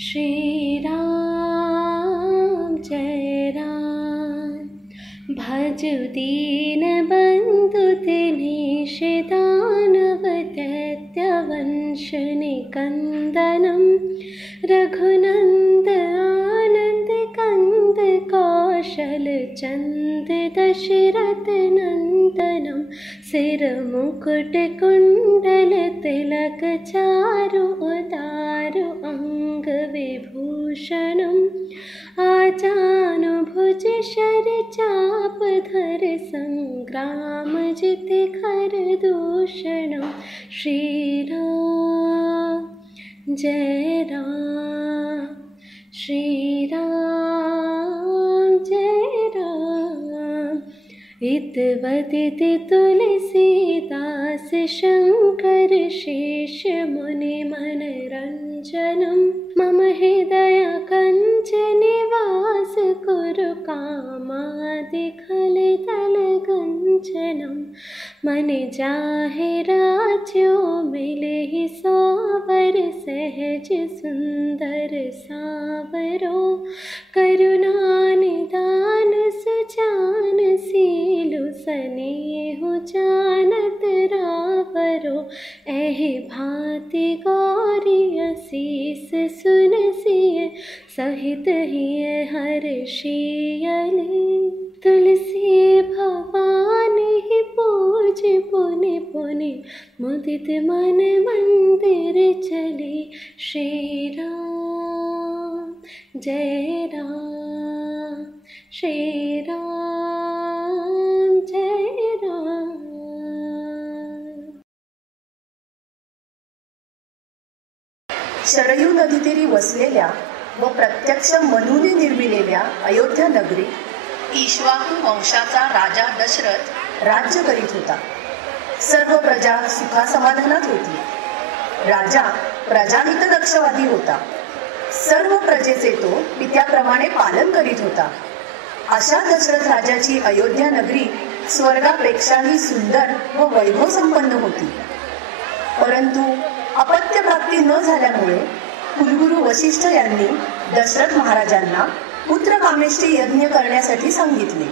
श्री राम जय राम। भज दीन बंधु दिनेश दानव दैत्यवंश निकंदनम। रघुनंद आनंद कंद कौशल चंद दशरथ नंदनम। सिर मुकुट कुंडल तिलक चारु उदारु अंग विभूषणम। आजानुभुज शर चाप धर संग्राम जित खर दूषणम। श्री राम जय राम। श्री राम जय राम। इतवदिति तुलसीदास शंकर शेष मुनि मनरंजनम। मम हृदय कंच निवास कुरु कामादिखल दल गंजनम। मन जाहे राज्यो मिलहि सावर सहज सुंदर सावरो। करुणा निदान सुजान सीलु सनेहु जानत रावरो। एहि भांति गौरी असीस सुनसिय सहित हिय हर्षियले। तुलसी भवानी ही पूज पुनि पुनि मुदित मन मंदिर चले। श्री राम जय राम। श्री राम जय राम। शरयू नदीतीरी वसलेल्या व प्रत्यक्ष मनुने निर्मिलेल्या अयोध्या नगरीत ईक्ष्वाकु वंशाचा राजा दशरथ राज्य करीत होता. सर्व प्रजा सुखासमाधानात होती. राजा प्रजाहित लक्षवादी होता. सर्व प्रजेचे तो पित्याप्रमाणे पालन करीत होता. अशा दशरथ राजाची अयोध्या नगरी स्वर्गापेक्षाही सुंदर व वैभव संपन्न होती. परंतु अपत्य प्राप्ती न झाल्यामुळे कुलगुरू वशिष्ठ यांनी दशरथ महाराजांना पुत्र कामेष्टी यज्ञ करण्यासाठी सांगितले.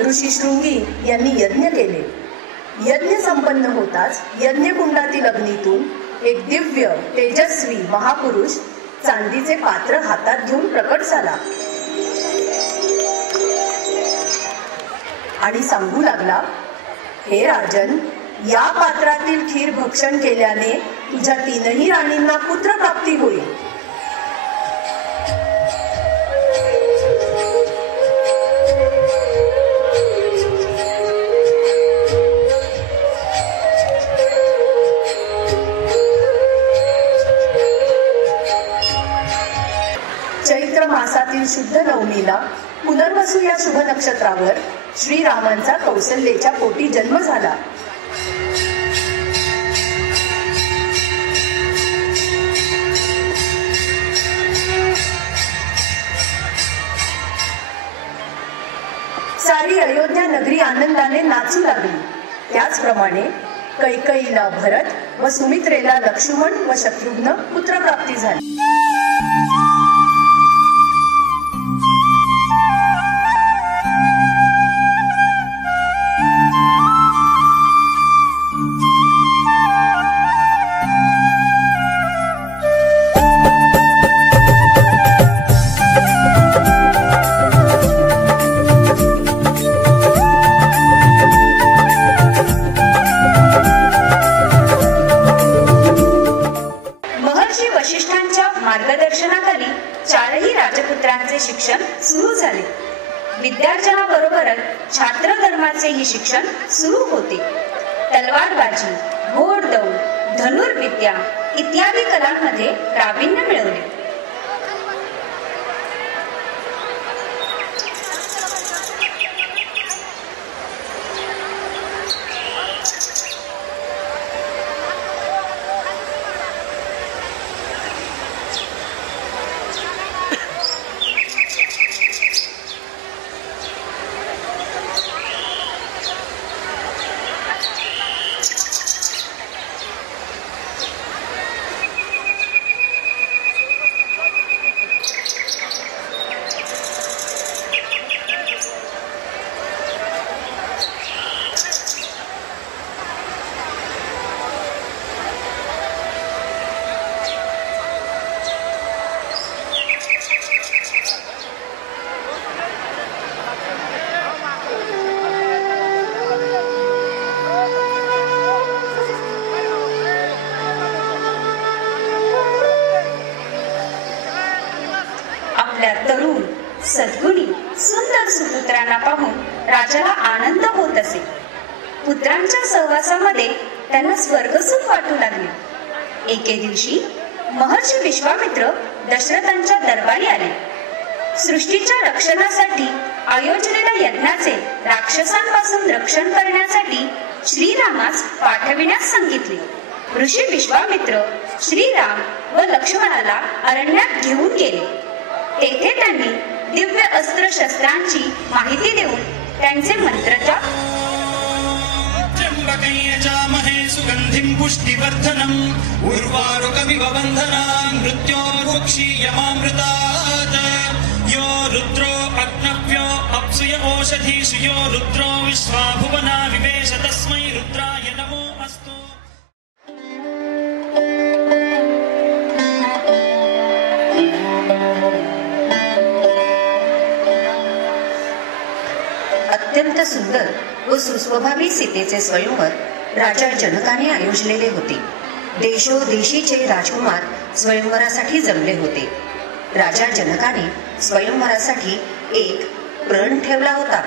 ऋषी शृंगी यांनी यज्ञ केले. यज्ञ संपन्न होताच यज्ञकुंडातील अग्नीतून एक दिव्य तेजस्वी महापुरुष चांदीचे पात्र हातात घेऊन प्रकट झाला आणि सांगू लागला, हे राजन, या पात्रातील खीर भक्षण केल्याने तुझ्या तीनही राणींना पुत्र प्राप्ती होईल. चैत्र मासातील शुद्ध नवमीला पुनर्वसू या शुभ नक्षत्रावर श्रीरामांचा कौसल्याच्या पोटी जन्म झाला. सारी अयोध्या नगरी आनंदाने नाचू लागली. त्याचप्रमाणे कैकेयीला भरत व सुमित्रेला लक्ष्मण व शत्रुघ्न पुत्रप्राप्ती झाली. मार्गदर्शनाखाली 4ही राजपुत्रांचे शिक्षण सुरू झाले. विद्यार्जनाबरोबरच छात्र धर्माचेही शिक्षण सुरू होते. तलवारबाजी, घोडदौड, धनुर्विद्या इत्यादी कलांमध्ये प्रावीण्य मिळवले. तरुण सद्गुणी सुंदर सुपुत्रांना पाहून राजाला आनंद होत असे. पुत्रांच्या सहवासामध्ये त्यांना स्वर्गसुख वाटू लागले. एके दिवशी महर्षी विश्वामित्र दशरथांच्या दरबारी आले. सृष्टीच्या रक्षणासाठी आयोजलेल्या यज्ञाचे राक्षसांपासून रक्षण करण्यासाठी श्रीरामास पाठविण्यास सांगितले. ऋषी विश्वामित्र श्रीराम व लक्ष्मणाला अरण्यात घेऊन गेले. तेथे त्यांनी दिव्य अस्त्र शस्त्रांची माहिती देऊन त्यांचे मंत्रजाप त्र्यंबकैर्यजामहे सुगंधिं पुष्टिवर्धनम् उर्वारुकमिव बन्धनान् मृत्योर्मुक्षीयमामृतात् यो रुद्रो अग्नव्यो अप्सुय ओषधीषु यो रुद्रो विश्वाभुवना विवेश तस्मै रुद्राय नमो अस्तु. अत्यंत सुंदर व सुस्वभावी सीतेचे स्वयंवर राजा जनकाने आयोजलेले होते. देशोदेशीचे राजकुमार स्वयंवरासाठी जमले होते. राजा जनकाने स्वयंवरासाठी एक प्रण ठेवला होता.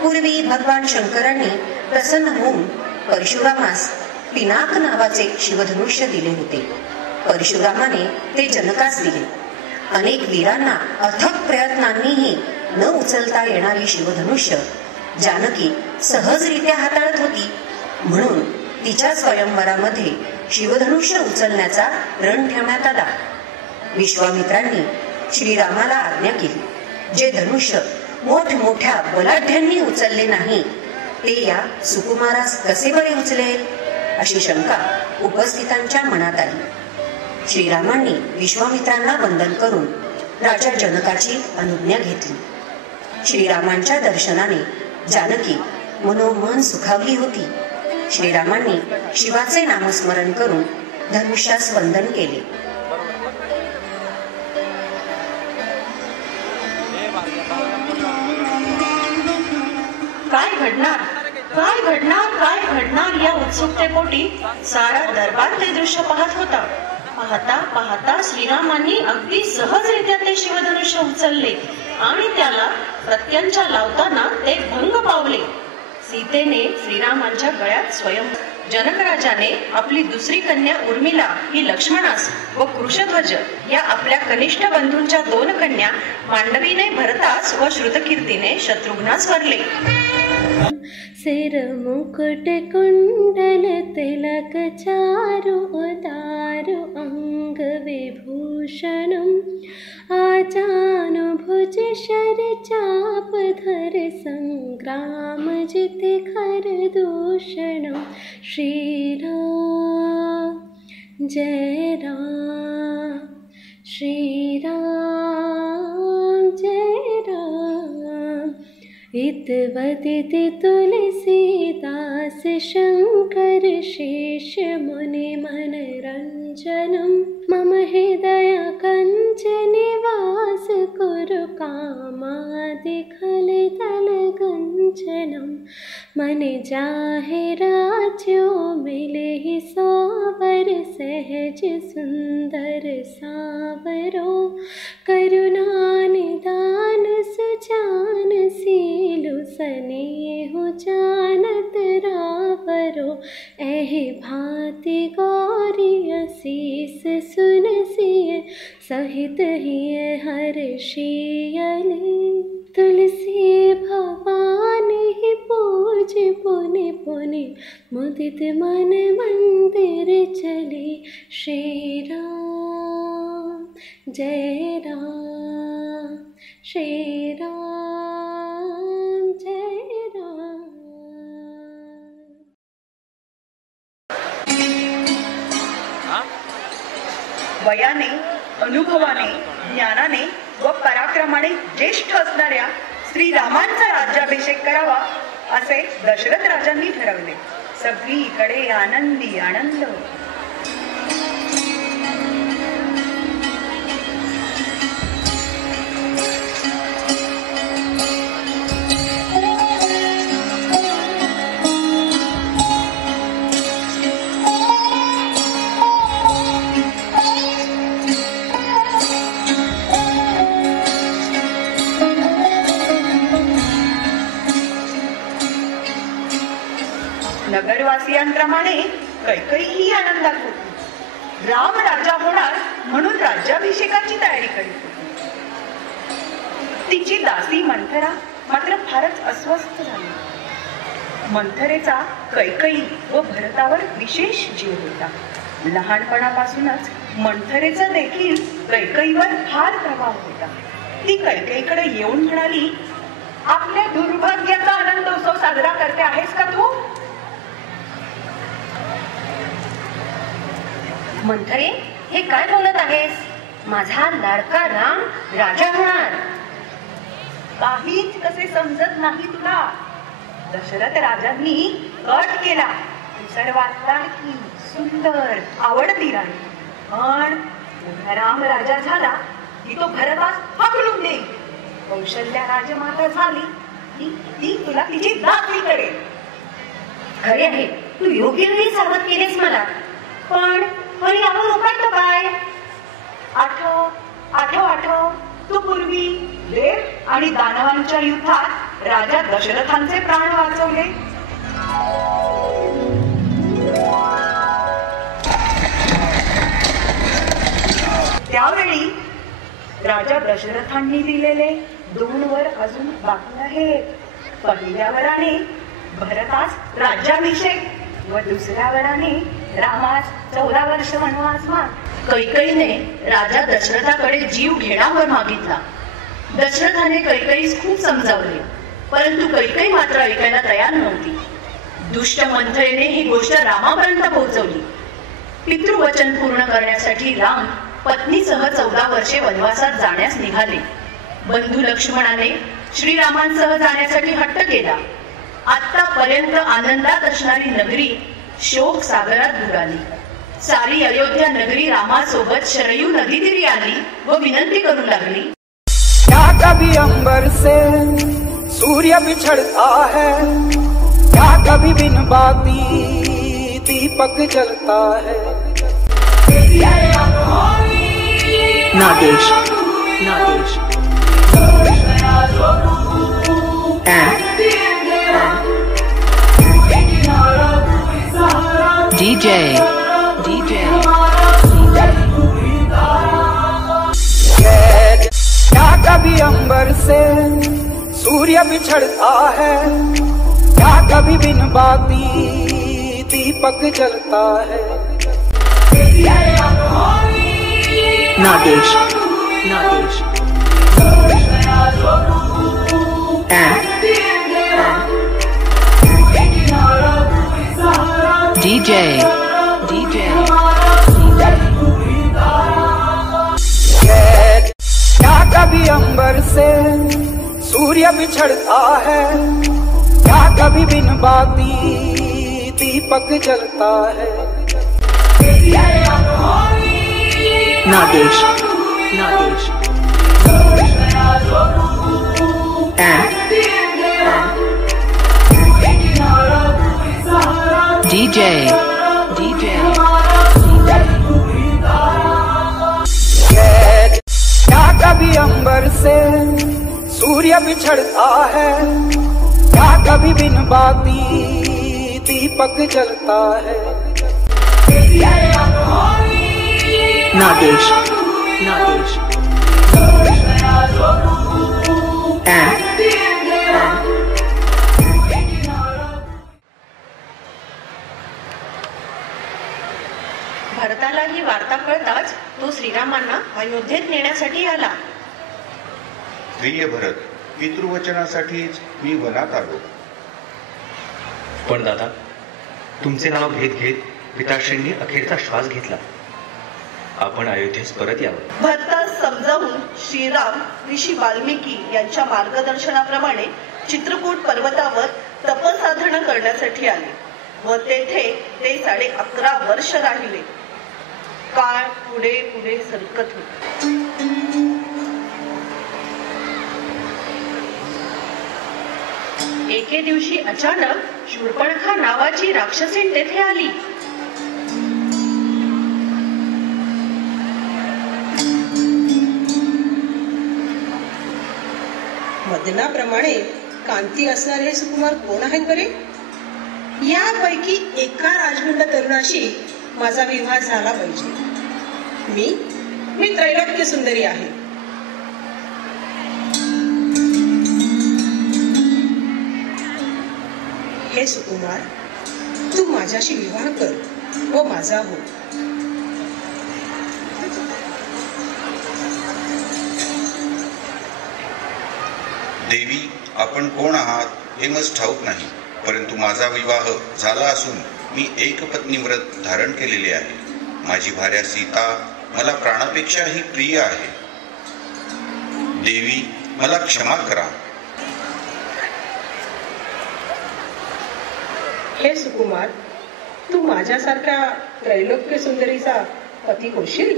पूर्वी भगवान शंकरांनी प्रसन्न होऊन परशुरामास पिनाक नावाचे शिवधनुष्य दिले होते. परशुरामाने ते जनकास दिले. अनेक वीरांना अथक प्रयत्नांनीही न उचलता येणारी शिवधनुष्य जानकी सहजरित्या हाताळत होती. म्हणून तिच्या स्वयंवरामध्ये शिवधनुष्य उचलण्याचा रण ठेवण्यात आला. विश्वामित्रांनी श्रीरामाला आज्ञा केली, जे धनुष्य मोठमोठ्या बलाढ्यांनी उचलले नाही ते या सुकुमारास कसे बरे उचलेल अशी शंका उपस्थितांच्या मनात आली. श्रीरामांनी विश्वामित्रांना वंदन करून राजा जनकाची अनुज्ञा घेतली. श्रीरामांच्या दर्शनाने जानकी मनोमन सुखावली होती. श्रीरामांनी शिवाचे नामस्मरण करून धनुष्यास वंदन केले. काय घडणार काय घडणार काय घडणार या उत्सुकतेपोटी सारा दरबार ते दृश्य पाहत होता. पाहता पाहता श्रीरामांनी अगदी सहजरित्या ते शिवधनुष्य उचलले आणि त्याला प्रत्यंचा लावताना ते भंग पावले. सीतेने श्रीरामांच्या गळ्यात स्वयं, जनकराजाने आपली दुसरी कन्या उर्मिला ही लक्ष्मणास व कृषध्वज या आपल्या कनिष्ठ बंधूंच्या 2 कन्या मांडवीने भरतास व श्रुतकीर्तीने शत्रुघ्नास वरले. सिर मुकुट कुंडल तिलक चारु उदारु अंग विभूषणम आजानुभुज शर चाप धर संग्राम जिते खर दूषणम. श्रीराम जय राम श्रीराम जय राम. इतवदिति तुलसीदास शंकर शेष मुनि मनरंजनम मम हृदय कंच निवास कुरु कामादिखल तल गंचनम. मन जाहे राज्यो मिले ही सावर सह सहज सुंदर सावरो, करुणा निदान सुजान सीलु स्नेहु जानत रावरो। एहि भांति गौरी असीस सुनसिय, सहित हिय हर्षियली। तुलसी भवानी पूज पुनि पुनि, मुदित मन मंदिर चली। श्री राम जय राम, श्री राम जय राम। वयाने, अनुभवाने, ज्ञानाने व पराक्रमाने ज्येष्ठ असणाऱ्या श्रीरामांचा राज्याभिषेक करावा असे दशरथ राजांनी ठरवले. सगळीकडे आनंदी आनंद. नगरवासियांप्रमाणे कैकेयीही आनंदात होती. राम राजा होणार म्हणून राज्याभिषेकाची तयारी करीत होती. तिची दासी मंथरा मात्र फारच अस्वस्थ झाली. मंथरेचा कैकेयी व भरतावर विशेष जीव होता. लहानपणापासूनच मंथरेचा देखील कैकेयीवर फार प्रभाव होता. ती कैकेयीकडे येऊन म्हणाली, आपल्या दुर्भाग्याचा आनंदोत्सव साजरा करते आहेस का तू? मंथरे, हे काय बोलत आहेस? माझा लाडका राम राजा होणार. काहीच कसे समजत नाही तुला. दशरथ राजांनी कट केला. तू सर्वात लाडकी, सुंदर, आवडती राणी. पण तुझा राम राजा झाला की तो भरतास हकलून देईल. कौशल्या राजमाता झाली की ती तुला तिची दासी करेल. खरे आहे, तू योग्य वेळी सावध केलेस मला. पण यावर उपाय तो काय? आठव आठव आठव, तू पूर्वी देव आणि दानवांच्या युद्धात राजा दशरथांचे प्राण वाचवले. त्यावेळी राजा दशरथांनी दिलेले 2 वर अजून बाकी आहेत. पहिल्या वराने भरतास राज्याभिषेक व दुसऱ्या वराने रामास 14 वर्ष वनवास मान. कैकेयीने राजा दशरथाकडे जीव घेण्यावर मागितला. दशरथाने कैकेयीस खूप समजावले, परंतु कैकेयी मात्र ऐकायला तयार नव्हती. दुष्ट मंथरेने ही गोष्ट रामापर्यंत पोहोचवली. पितृवचन पूर्ण करण्यासाठी राम पत्नीसह 14 वर्षे वनवासात जाण्यास निघाले. बंधू लक्ष्मणाने श्रीरामांसह जाण्यासाठी हट्ट केला. आतापर्यंत आनंदात असणारी नगरी शोक सागरात बुडाली. सारी अयोध्या नगरी रामासोबत शरयू नदी तीरी आली व विनंती करू लागली, क्या कभी अंबर से सूर्य बिछड़ता है, क्या कभी बिन बाती दीपक जलता है. नागेश DJ क्या कभी अंबर से सूर्य बिछड़ता है, क्या कभी बिन बाती दीपक जलता है. नागेश DJ क्या कभी अंबर से सूर्य बिछड़ता है, क्या कभी बिन बाती दीपक जलता है. नागेश DJ सूर्य बिछड़ता है क्या कभी बिन बाती दीपक जलता है। नागेश भरताला ही वार्ता कळताच तो श्रीरामांना अयोध्येत नेण्यासाठी आला. प्रिय भरत, पितृवचनासाठीच मी वनात आलो. पण दादा, तुमचे नाव घेत घेत पिताश्रींनी अखेरचा श्वास घेतला. आपण अयोध्येस परत यावं. भरतास समजावून श्रीराम ऋषी वाल्मिकी यांच्या मार्गदर्शनाप्रमाणे चित्रकूट पर्वतावर तपसाधना करण्यासाठी आले व तेथे ते 11.5 वर्ष राहिले. काळ पुढे पुढे सरकत होता. एके दिवशी अचानक शूर्पणखा नावाची राक्षसीण तेथे आली. मदनाप्रमाणे कांती असणारे हे सुकुमार कोण आहेत बरे? यापैकी एका राजगुंड तरुणाशी माझा विवाह झाला पाहिजे. मी त्रैलोक्य सुंदरी आहे. हे सुकुमार, तू माझ्याशी विवाह कर व माझा हो. देवी, आपण कोण आहात हे मज ठाऊक नाही, परंतु माझा विवाह झाला असून मी एकपत्नी व्रत धारण केलेले आहे. माझी भार्या सीता मला प्राणापेक्षाही प्रिय आहे. देवी, मला क्षमा करा. हे सुकुमार, तू माझ्यासारख्या त्रैलोक्य सुंदरीचा पती होशील?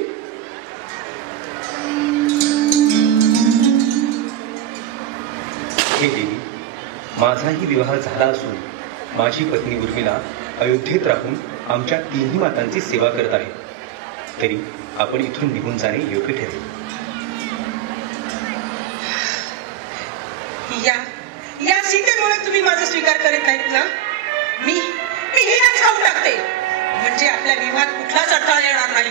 हे देवी, माझाही विवाह झाला असून माझी पत्नी उर्मिला अयोध्येत राहून आमच्या तिन्ही मातांची सेवा करत आहे. तरी आपण इथून निघून जाणे योग्य ठरेल. या सीतेमुळे तुम्ही माझा स्वीकार करीत नाहीत ना? मी हिलाच खाऊन टाकते, म्हणजे आपल्या विवाहात कुठलाच अडथळा येणार नाही.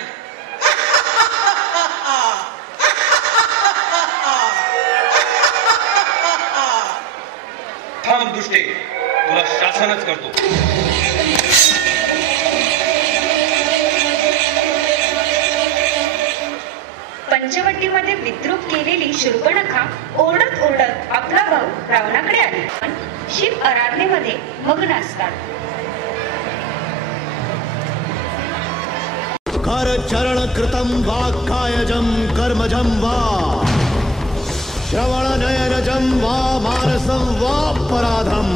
थांब दुष्टे, तुला शासनच करतो. पंचवटीमध्ये विद्रूप केलेली शूर्पणखा ओरडत ओरडत आपला भाऊ रावणाकडे आली. पण शिव आराधनेमध्ये मग्न असतात. कर चरण कृतम वा कायजम कर्मजम वा श्रवण नयनजम वा मानसम वा पराधम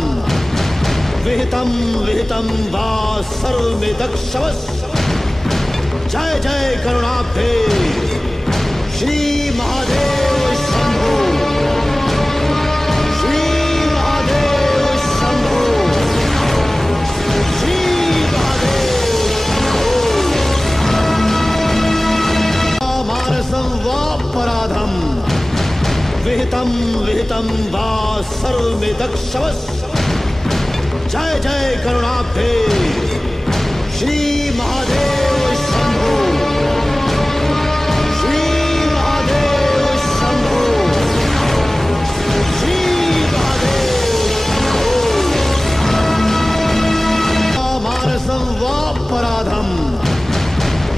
विहितम विहितम वा सर्वमेतक्षवस्. जय जय करुणाब्धे श्री महादेव शंभो. श्री महादेव शंभो. श्री महादेव शंभो. मानसं वा पराधम विहितं विहितं वा सर्वमेतक्षवस्. जय जय करुणाब्धे श्री महादेव शंभो. पराधम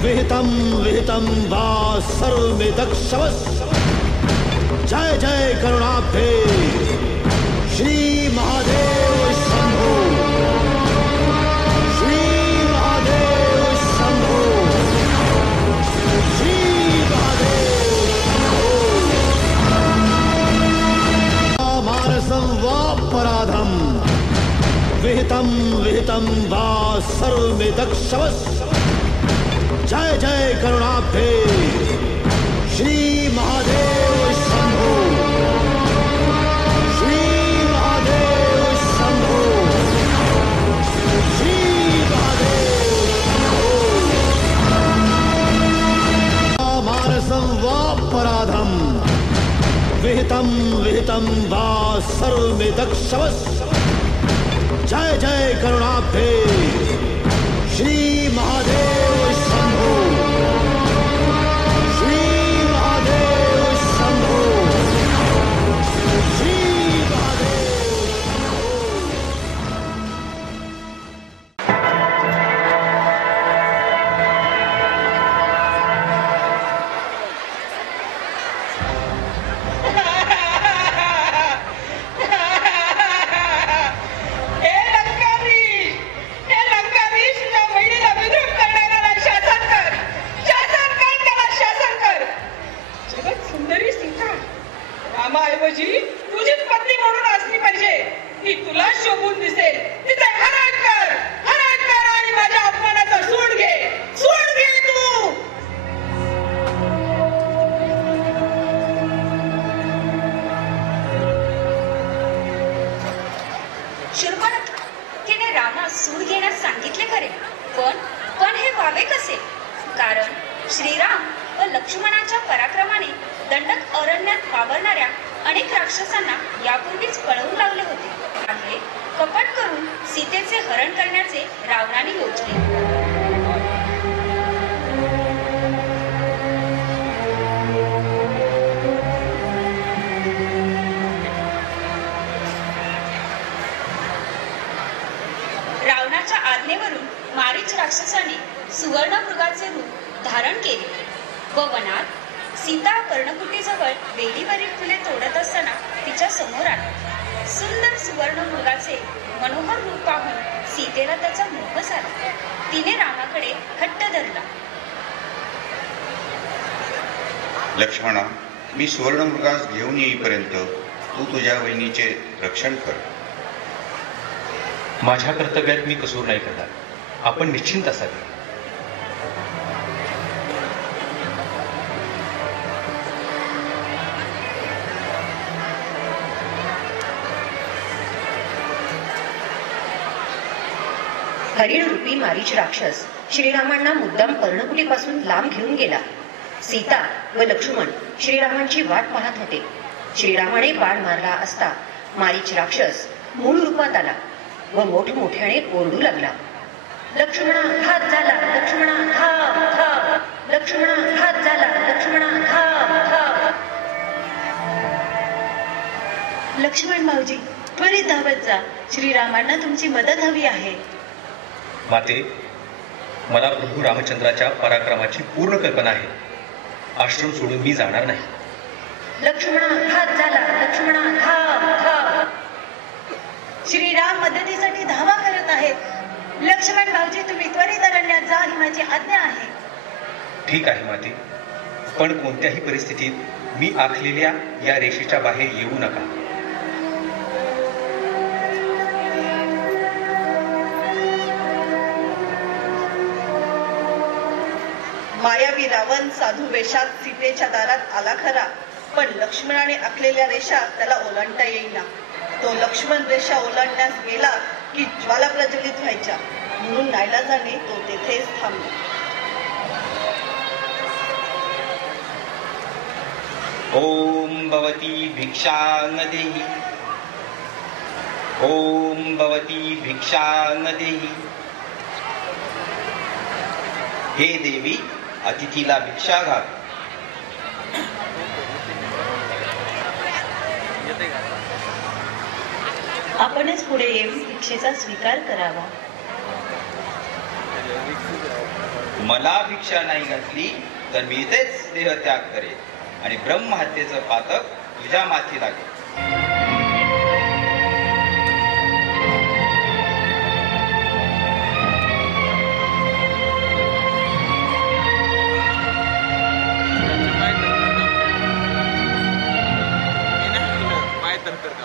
विहितं विहितं वा सर्वमेतक्षवस्. जय जय करुणाब्धे श्री महादेव शंभो. श्री महादेव शंभो. श्री महादेव शंभो. मानसं वा पराधम विहितं विहितं वा सर्वमेतक्षवस्. जय जय करुणाब्धे श्री महादेव शंभो. श्री महादेव शंभो. श्री महादेव शंभो. मानसं वा पराधम विहितम विहितम वा सर्वे दक्षवस्। जय जय करुणाब्धे श्री महादेव शंभो, श्री महादेव शंभो, श्री तुझीच पत्नी म्हणून असली पाहिजे, ही तुला शोभून दिसेल. तिचा हरण कर आणि माझ्या अपमानाचा सूड घे तू. शूर्पणखा, तिने रामास सूड घेण्यास सांगितले खरे, पण हे व्हावे कसे? कारण श्रीराम व लक्ष्मणाच्या पराक्रमाने दंडक अरण्यात वावरणाऱ्या अनेक राक्षसांना यापूर्वीच पळवून लावले होते. आणि कपट करून सीतेचे हरण करण्याचे रावणाने योजले. रावणाच्या आज्ञेवरून मारीच राक्षसाने सुवर्ण मृगाचे रूप धारण केले व वनात सीता पर्णकुटीजवळ वेलीवरील फुले तोडत असताना तिच्या समोर आला. सुंदर सुवर्ण मृगाचे मनोहर रूप पाहून सीतेला त्याचा मोह झाला. तिने रामाकडे हट्ट धरला. लक्ष्मणा, मी सुवर्ण मृगास घेऊन येईपर्यंत तू तुझ्या वहिनीचे रक्षण कर. माझ्या कर्तव्यात मी कसूर नाही करणार. आपण निश्चिंत असावे. हरिण रूपी मारीच राक्षस श्रीरामांना मुद्दाम पर्णकुटीपासून लांब घेऊन गेला. सीता व लक्ष्मण श्रीरामांची वाट पाहत होते. श्रीरामाने बाण मारला असता मारीच राक्षस मूळ रूपात आला व मोठमोठ्याने ओरडू लागला. लक्ष्मणा घात झाला, लक्ष्मणा धाव धाव, लक्ष्मणा घात झाला, लक्ष्मणा धाव धाव. लक्ष्मण भाऊजी, त्वरित धावत जा. श्रीरामांना तुमची मदत हवी आहे. माते, मला प्रभू रामचंद्राच्या पराक्रमाची पूर्ण कल्पना आहे. आश्रम सोडून मी जाणार नाही. लक्ष्मणा घात झाला, लक्ष्मणा धाव धाव. श्रीराम मदतीसाठी धावा करत आहेत. लक्ष्मण भाऊजी, तुम्ही त्वरित अरण्यात जा, ही माझी आज्ञा आहे. ठीक आहे माते, पण कोणत्याही परिस्थितीत मी आखलेल्या या रेषेच्या बाहेर येऊ नका. मायावी रावण साधू वेशात सीतेच्या दारात आला खरा, पण लक्ष्मणाने आखलेल्या रेषा त्याला ओलांडता येईना. तो लक्ष्मण रेषा ओलांडण्यास गेला की ज्वाला प्रज्वलित व्हायच्या, म्हणून नाईलाजाने तो तेथेच थांबला. ओम भवती भिक्षा न देहि, ओम भवती भिक्षा न देहि. हे देवी, अतिथीला भिक्षा घाल. आपणच पुढे येऊन भिक्षेचा स्वीकार करावा. मला भिक्षा नाही घातली तर मी इथेच देहत्याग करेन आणि ब्रह्महत्येचं पातक तुझ्या माथी लागेल.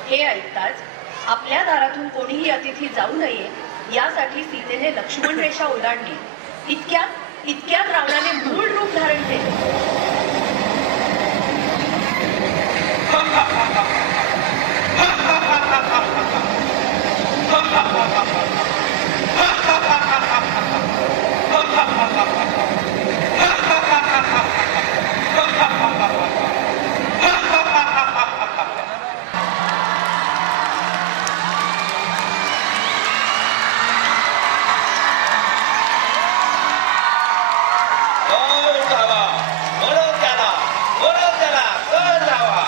हे ऐकताच आपल्या दारातून कोणीही अतिथी जाऊ नये यासाठी सीतेने लक्ष्मण रेषा ओलांडली. इतक्यात रावणाने मूळ रूप धारण केले. कळ जावा, बोलव त्याला, बोलव त्याला, कळ जावा.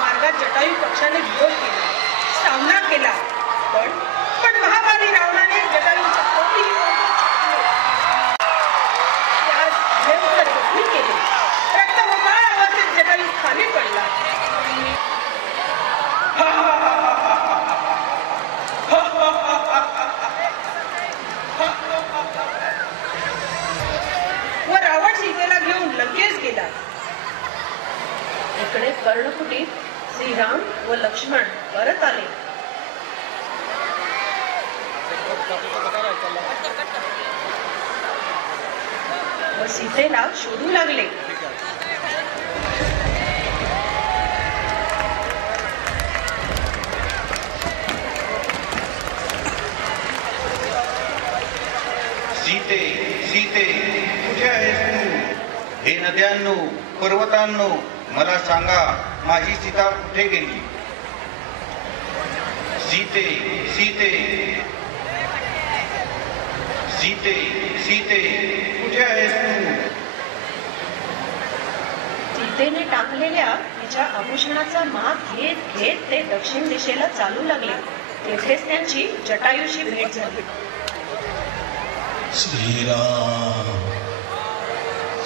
मार्गात जटायू पक्षाने विरोध केला, सामना केला, पण महाबली रावणाने जटायूच्या पोटी त्यास भयंकर जखमी केले. रक्त उमाळ अवस्थेत जटायू खाली पडला. व रावण सीतेला घेऊन लंकेस गेला. इकडे कर्णकुटीत श्रीराम व लक्ष्मण परत आले. व सीतेला शोधू लागले. सीते सीते कुठे आहेस तू? हे नद्यांनो, पर्वतांनो, मला सांगा, माझी सीता कुठे गेली? सीते सीते सीते सीते कुठे आहेस तू? सीतेने टाकलेल्या तिच्या आभूषणाचा माग घेत घेत ते दक्षिण दिशेला चालू लागले. तेथेच त्यांची जटायूशी भेट झाली. श्रीराम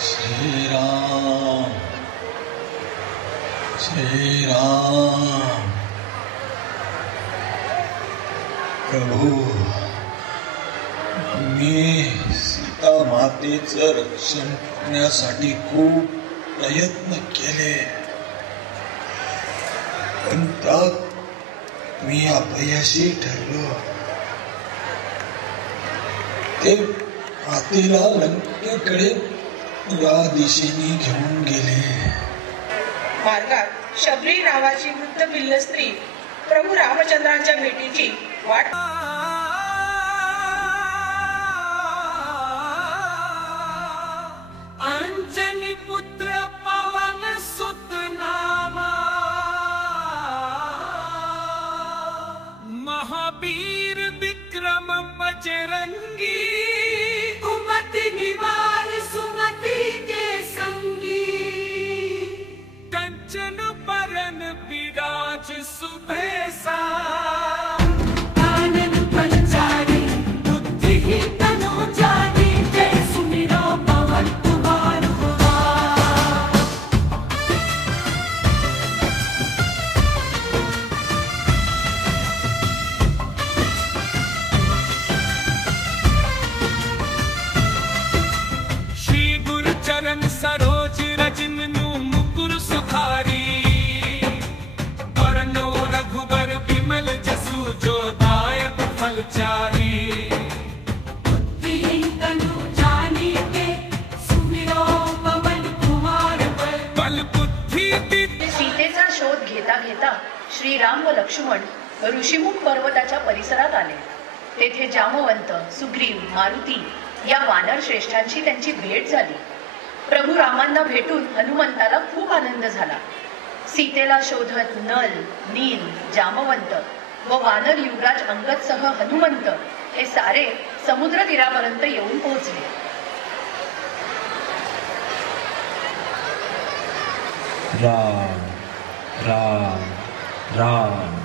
श्रीराम श्रीराम. प्रभू, मी सीता मातेचं रक्षण करण्यासाठी खूप प्रयत्न केले, पण त्यात मी अपयशी ठरलो. ते मातेला लंकेकडे या दिशेने घेऊन गेले. मार्गात शबरी नावाची वृद्ध भिल्ल स्त्री प्रभू रामचंद्रांच्या भेटीची वाट अंजनी पुत्र पवन सुत नामा, महावीर विक्रम बजरंगी, कुमति निवार सुमति के संगी, कंचन बरन विराज सुबेसा, कानन पंचारी बुद्धि तनु जानी, जय सुमिरो पवन कुमार कुमार. श्री गुरु चरण सरोज रजनु मुकुर सुखारी, वरनो रघुबर विमल जसु जो दायक फलचारी, बुद्धिहीन तनु जानिके सुमिरो पवन कुमार बल बुद्धि विद्या. सीतेचा शोध घेता घेता श्रीराम व लक्ष्मण ऋषीमुख पर्वताच्या परिसरात आले. तेथे जामवंत, सुग्रीव, मारुती या वानर श्रेष्ठांची त्यांची भेट झाली. प्रभू रामांना भेटून हनुमंताला खूप आनंद झाला. सीतेला शोधत नल, नील, जामवंत व वानर युवराज अंगदसह हनुमंत हे सारे समुद्र तीरापर्यंत येऊन पोहोचले. राम राम राम.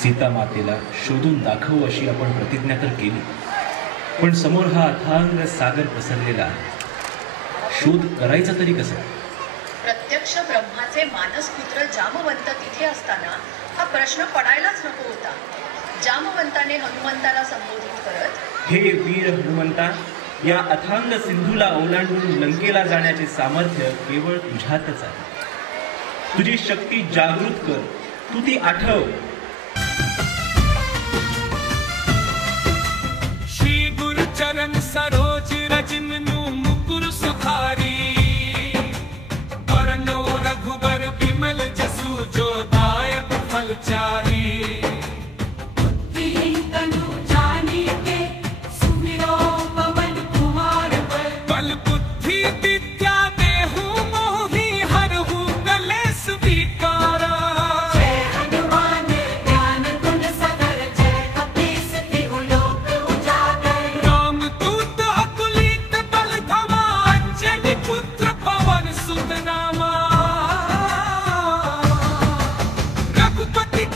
सीता मातेला शोधून दाखवू अशी आपण प्रतिज्ञा तर केली, पण समोर हा अथांग सागर पसरलेला, शोध करायचा तरी कसा? प्रत्यक्ष ब्रह्माचे मानसपुत्र जामवंत तिथे असताना हा प्रश्न पडायलाच नको होता. जामवंताने हनुमंताला संबोधित करत, हे वीर हनुमंता, या अथांग सिंधूला ओलांडून लंकेला जाण्याचे सामर्थ्य केवळ तुझ्यातच आहे. तुझी शक्ती जागृत कर, तू ती आठव. श्री गुरु चरण सरोज रजनु मुकुर सुखारी, वरनो रघुबर विमल जसु जो दायक फलचारी, बुद्धिहीन तनु जानिके सुमिरो पवन कुमार बल बुद्धि विद्या देहु मोहि हरहु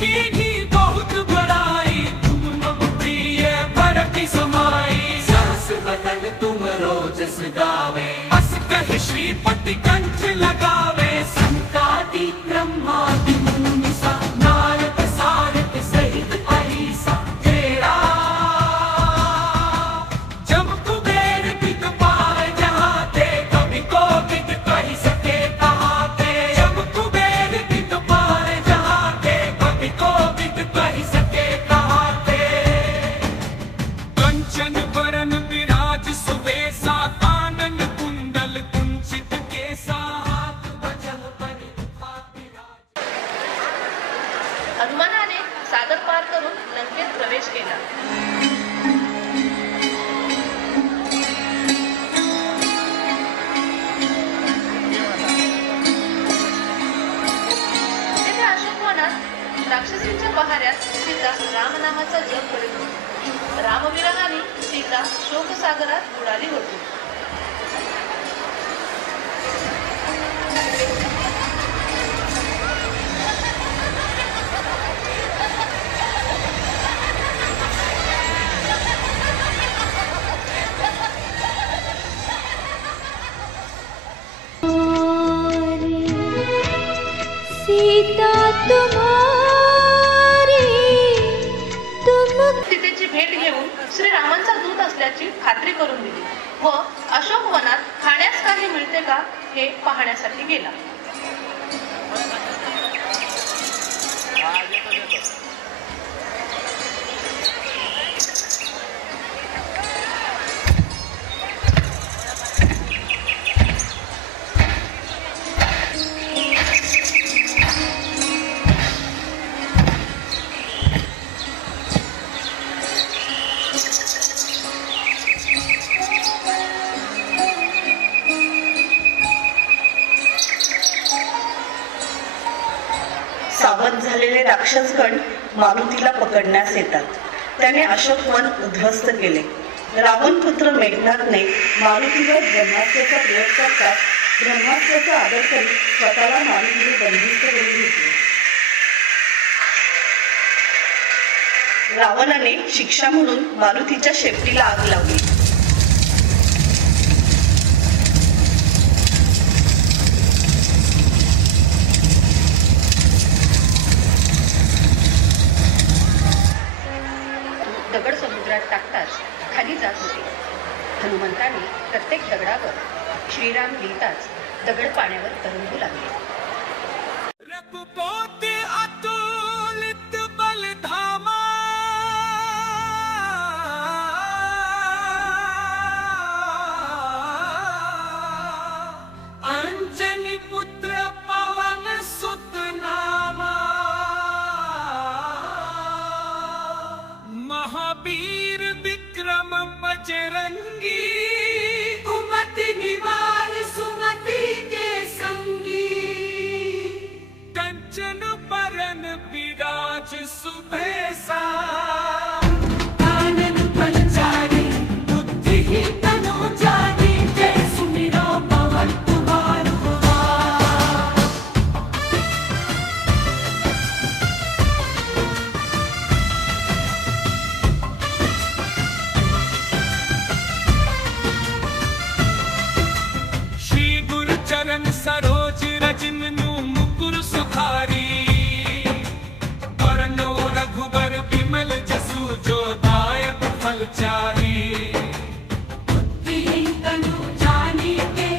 कीनी बहुत बड़ाई, तुम मम प्रिय भरती समाई। सहस बदन तुम रोजस गावे, अस कह श्रीपति कंठ लगावे। संतादि ब्रह्मादि मुनीसा, नारद सारद सहित अहिसा। तेरा जब कुबेर बिद पाए जहाँ ते, कभी को बिद कही सके कहाँ ते। जब कुबेर बिद पाए जहाँ ते, कभी को बिद कही सके कहाँ ते। कंचन वरन विराज सुबेसा, कानन कुंडल कुंचित केसा। हाथ वजह परिधा विराज। हनुमानाने सागर पार करून लंकेत प्रवेश केला. तेथे अशोकवनात राक्षसींच्या पहाऱ्यात सीता रामनामाचा जप करीत होती. रामविरहाने सीता शोकसागरात बुडाली होती. सीता तुम्हारी सीतेची भेट घेऊन श्रीरामांचा दूत असल्याची खात्री करून दिली व अशोकवनात खाण्यास काही मिळते का हे पाहण्यासाठी गेला. सावध झालेले राक्षसगण मारुतीला पकडण्यास येतात. त्याने अशोकवन उद्ध्वस्त केले. रावण पुत्र मेघनाथने मारुतीवर ब्रह्मास्त्राचा प्रयोग करतात. ब्रह्मास्त्राचा आदर करीत स्वतःला मारुतीने बंदिस्त करून घेतले. रावणाने शिक्षा म्हणून मारुतीच्या शेपटीला आग लावली. दगड समुद्रात टाकताच खाली जात होते. हनुमंताने प्रत्येक दगडावर श्रीराम लिहिताच दगड पाण्यावर तरंगू लागले. रघुपति अतुलित बलधामा, अंजनी पुत्र पवन सुत नामा। महावीर विक्रम बजरंगी, कुमति निवार सुमति के संगी। कंचन बरन विराज सुबेसा, कानन पंचारी बुद्धि तनु जानी। जय सुमिरो पवन कुमार कुमार। श्री गुरु चरण सरोज रजनु मुकुर सुधारी। वरनो रघुबर विमल जसु जो दायक फलचारी। बुद्धिहीन तनु जानिके,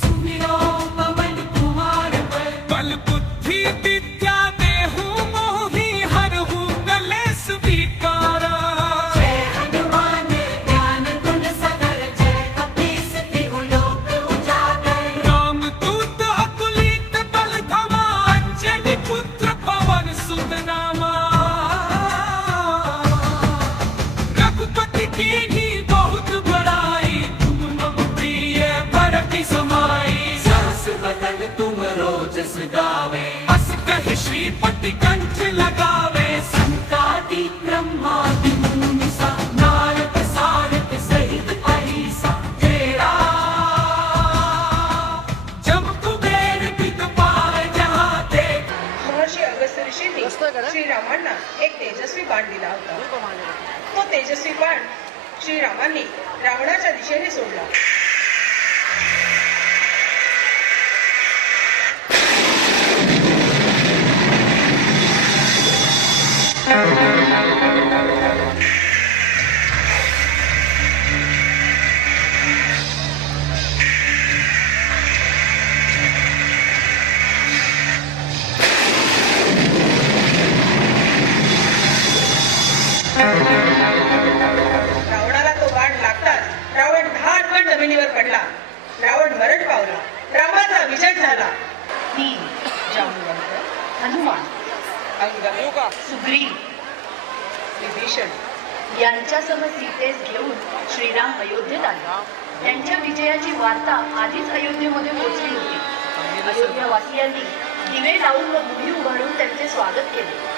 सुमिरो पवन कुमार बल। बल बुद्धि विद्या देहु मोहि, हरहु कलेश विकारा। जय हनुमान ज्ञान गुण सागर, जय कपीस तिहु लोक उजागर। राम दूत अतुलित बल धामा, अंजनी पुत्र पवन सुत नामा। रघुपति कीनी बहुत बड़ाई, तुम मम प्रिय भरती समाई। सहस बदन तुम रोजस गावे, अस कह श्रीपति कंठ लगावे। संतादि ब्रह्मादि मुनीसा, नारद सारद सहित अहिसा। तेरा जब कुबेर बिद पाए जहाँ ते। महर्षी अगस्त्य ऋषींनी श्रीराम एक तेजस्वी बाण दिला होता. तो तेजस्वी बाण श्रीरामांनी रावणाच्या दिशेने सोडला. रावणाला तो बाण लागताच रावण धाडकन जमिनीवर पडला. रावण मरण पावला. रामाचा विजय झाला. जांबवंत, हनुमान, अंगद, सुग्रीव, विभीषण यांच्यासह सीतेस घेऊन श्रीराम अयोध्येत आले. त्यांच्या विजयाची वार्ता आधीच अयोध्येमध्ये पोहोचली होती. अयोध्यावासियांनी दिवे लावून व गुढी उभारून त्यांचे स्वागत केले.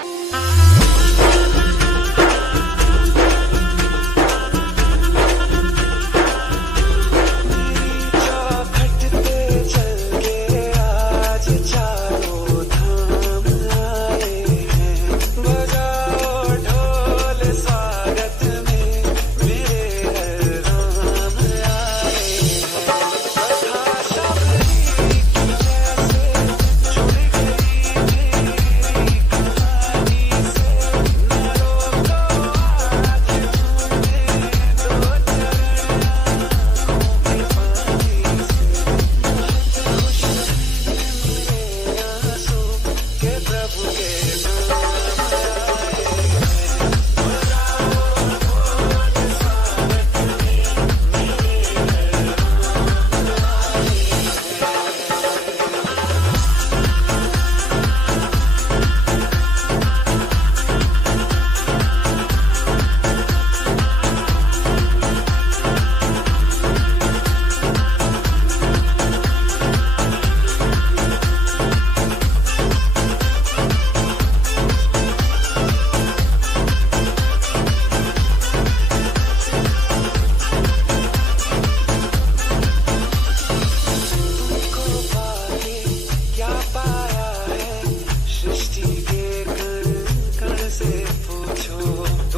सृष्टि के कण कण से पूछो